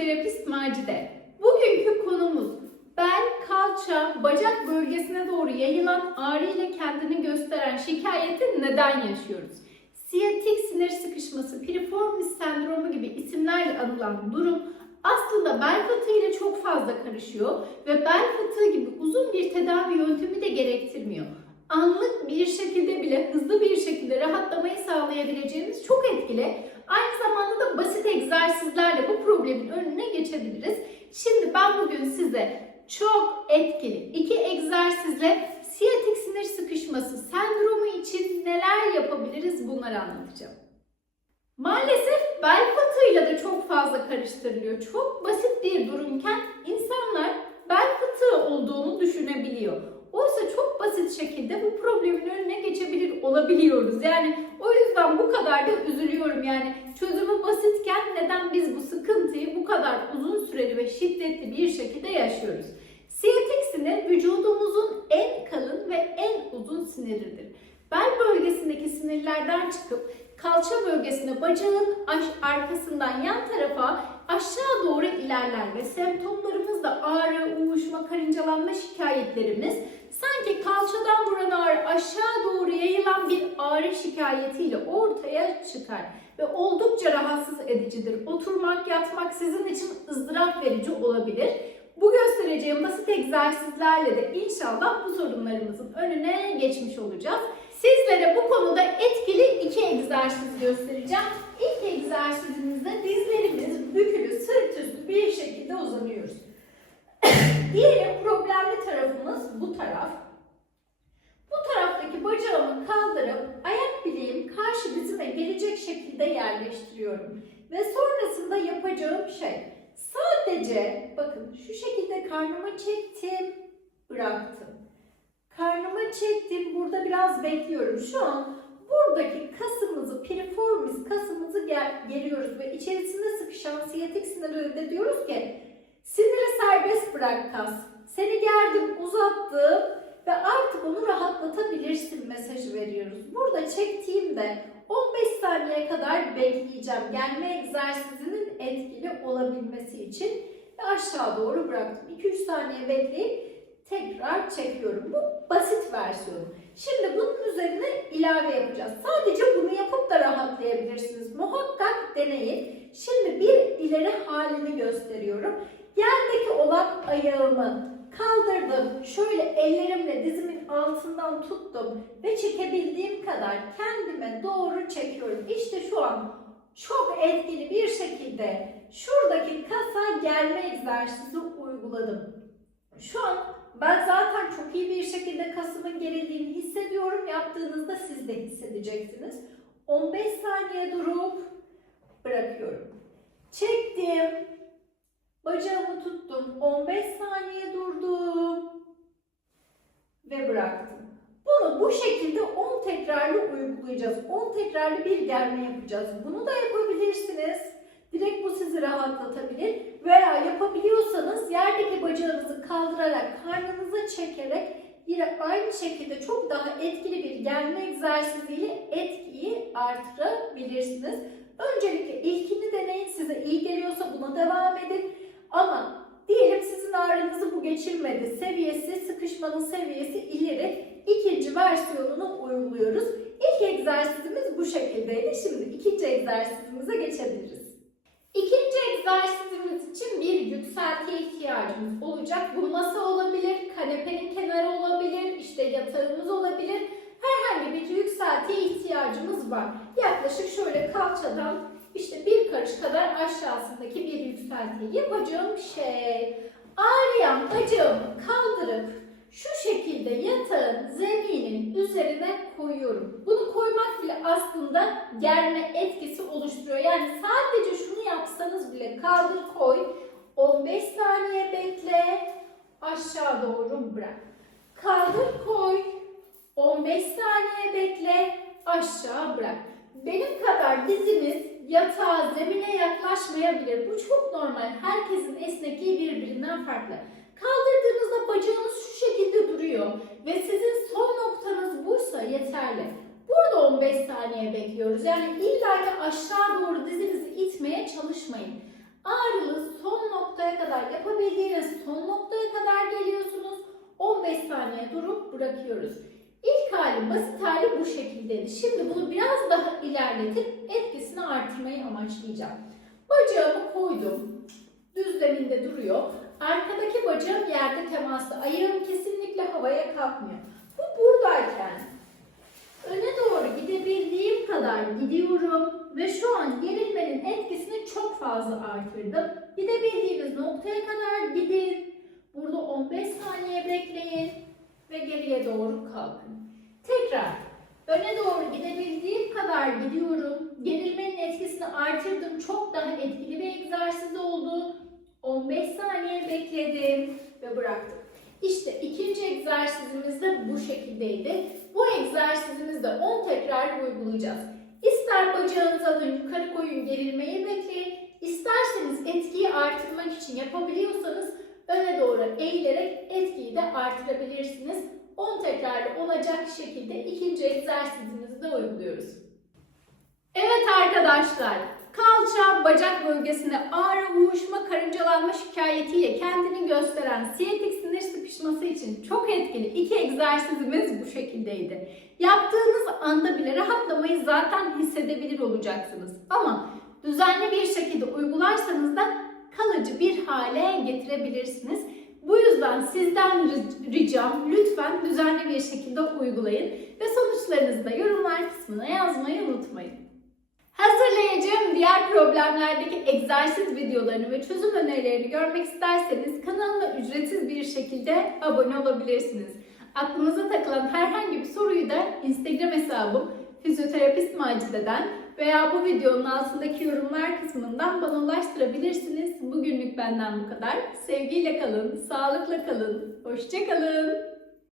fizyoterapist Macide. Bugünkü konumuz bel, kalça, bacak bölgesine doğru yayılan ağrı ile kendini gösteren şikayeti neden yaşıyoruz? Siyatik sinir sıkışması, piriformis sendromu gibi isimlerle anılan durum aslında bel fıtığı ile çok fazla karışıyor ve bel fıtığı gibi uzun bir tedavi yöntemi de gerektirmiyor. Anlık bir şekilde bile hızlı bir şekilde rahatlamayı sağlayabileceğimiz çok etkili basit egzersizlerle bu problemin önüne geçebiliriz. Şimdi ben bugün size çok etkili iki egzersizle siyatik sinir sıkışması sendromu için neler yapabiliriz bunları anlatacağım. Maalesef bel fıtığıyla da çok fazla karıştırılıyor. Çok basit bir durumken insanlar bel fıtığı olduğunu düşünebiliyor. Oysa çok basit şekilde bu problemin önüne geçebilir olabiliyoruz. Yani o yüzden bu kadar da üzülüyorum. Yani çözümü basitken neden biz bu sıkıntıyı bu kadar uzun süreli ve şiddetli bir şekilde yaşıyoruz? Siyatik sinir vücudumuzun en kalın ve en uzun siniridir. Bel bölgesindeki sinirlerden çıkıp kalça bölgesine bacağın arkasından yan tarafa aşağı doğru ilerler ve semptomlarımız da ağrı, uyuşma, karıncalanma şikayetlerimiz sanki kalçadan vuran ağrı aşağı doğru yayılan bir ağrı şikayetiyle ortaya çıkar ve oldukça rahatsız edicidir. Oturmak, yatmak sizin için ızdırap verici olabilir. Bu göstereceğim basit egzersizlerle de inşallah bu sorunlarımızın önüne geçmiş olacağız. Sizlere bu konuda etkili iki egzersiz göstereceğim. İlk egzersizimizde dizlerimiz bükülü, sırt üstü bir şekilde uzanıyoruz. Sonrasında yapacağım şey sadece bakın şu şekilde karnımı çektim, bıraktım. Karnımı çektim, burada biraz bekliyorum. Şu an buradaki kasımızı, piriformis kasımızı ger geriyoruz ve içerisinde sıkışan siyatik sinirinde diyoruz ki siniri serbest bırak kas. Seni gerdim, uzattım ve artık onu rahatlatabilirsin mesajı veriyoruz. Burada çektiğimde 15 saniye kadar bekleyeceğim. Gelme egzersizinin etkili olabilmesi için ve aşağı doğru bıraktım. 2-3 saniye bekleyip tekrar çekiyorum. Bu basit versiyonu. Şimdi bunun üzerine ilave yapacağız. Sadece bunu yapıp da rahatlayabilirsiniz. Muhakkak deneyin. Şimdi bir ileri halini gösteriyorum. Yerdeki olan ayağımı kaldırdım. Şöyle ellerimle dizimin altından tuttum ve çekebildiğim kadar kendime doğru çekiyorum. İşte şu an çok etkili bir şekilde şuradaki kasa germe egzersizi uyguladım. Şu an ben zaten çok iyi bir şekilde kasımın gerildiğini hissediyorum. Yaptığınızda siz de hissedeceksiniz. 15 saniye durup bırakıyorum. Çektim. Bacağımı tuttum. 15 saniye durdum. Ve bıraktım. Bunu bu şekilde 10 tekrarlı uygulayacağız. 10 tekrarlı bir germe yapacağız. Bunu da yapabilirsiniz. Direkt bu sizi rahatlatabilir. Veya yapabiliyorsanız yerdeki bacağınızı kaldırarak, karnınıza çekerek yine aynı şekilde çok daha etkili bir germe egzersiziyle etkiyi artırabilirsiniz. Öncelikle ilkini deneyin. Size iyi geliyorsa buna devam edin. Ama diyelim sizin ağrınızı bu geçirmedi. Seviyesi, sıkışmanın seviyesi ileri. İkinci versiyonunu uyguluyoruz. İlk egzersizimiz bu şekildeydi. Şimdi ikinci egzersizimize geçebiliriz. İkinci egzersizimiz için bir yükseltiye ihtiyacımız olacak. Bu masa olabilir, kanepenin kenarı olabilir, işte yatağımız olabilir. Herhangi bir yükseltiye ihtiyacımız var. Yaklaşık şöyle kalçadan işte bir karış kadar aşağısındaki bir yükseltiyi yapacağım şey. Ağrıyan bacağımı kaldırıp şu şekilde yatağın zeminin üzerine koyuyorum. Bunu koymak bile aslında germe etkisi oluşturuyor. Yani sadece şunu yapsanız bile kaldır koy. 15 saniye bekle. Aşağı doğru bırak. Kaldır koy. 15 saniye bekle. Aşağı bırak. Benim kadar dizimiz yatağa, zemine yaklaşmayabilir. Bu çok normal. Herkesin esnekliği birbirinden farklı. Kaldırdığınızda bacağınız şu şekilde duruyor ve sizin son noktanız buysa yeterli. Burada 15 saniye bekliyoruz. Yani illa ki aşağı doğru dizinizi itmeye çalışmayın. Ağrınız son kadar yapabildiğiniz son noktaya kadar geliyorsunuz. 15 saniye durup bırakıyoruz. Hali, basit hali bu şekildeydi. Şimdi bunu biraz daha ilerletip etkisini artırmayı amaçlayacağım. Bacağımı koydum. Düzleminde duruyor. Arkadaki bacağım yerde temaslı. Ayağım kesinlikle havaya kalkmıyor. Bu buradayken öne doğru gidebildiğim kadar gidiyorum ve şu an gerilmenin etkisini çok fazla artırdım. Gidebildiğiniz noktaya kadar gidin. Burada 15 saniye bekleyin ve geriye doğru kalkın. Tekrar öne doğru gidebildiğim kadar gidiyorum. Gerilmenin etkisini artırdım. Çok daha etkili bir egzersiz oldu. 15 saniye bekledim ve bıraktım. İşte ikinci egzersizimiz de bu şekildeydi. Bu egzersizimizde 10 tekrar uygulayacağız. İster bacağınızı alın yukarı koyun gerilmeyi bekleyin. İsterseniz etkiyi artırmak için yapabiliyorsanız öne doğru eğilerek etkiyi de artırabilirsiniz. 10 tekrarlı olacak şekilde ikinci egzersizimizi de uyguluyoruz. Evet arkadaşlar, kalça, bacak bölgesinde ağrı, uyuşma, karıncalanma şikayetiyle kendini gösteren siyatik sinir sıkışması için çok etkili iki egzersizimiz bu şekildeydi. Yaptığınız anda bile rahatlamayı zaten hissedebilir olacaksınız. Ama düzenli bir şekilde uygularsanız da kalıcı bir hale getirebilirsiniz. Bu yüzden sizden ric- ricam lütfen düzenli bir şekilde uygulayın ve sonuçlarınızı da yorumlar kısmına yazmayı unutmayın. Hazırlayacağım diğer problemlerdeki egzersiz videolarını ve çözüm önerilerini görmek isterseniz kanalıma ücretsiz bir şekilde abone olabilirsiniz. Aklınıza takılan herhangi bir soruyu da Instagram hesabım fizyoterapist Macide'den veya bu videonun altındaki yorumlar kısmından bana ulaştırabilirsiniz. Bugünlük benden bu kadar. Sevgiyle kalın, sağlıkla kalın, hoşça kalın.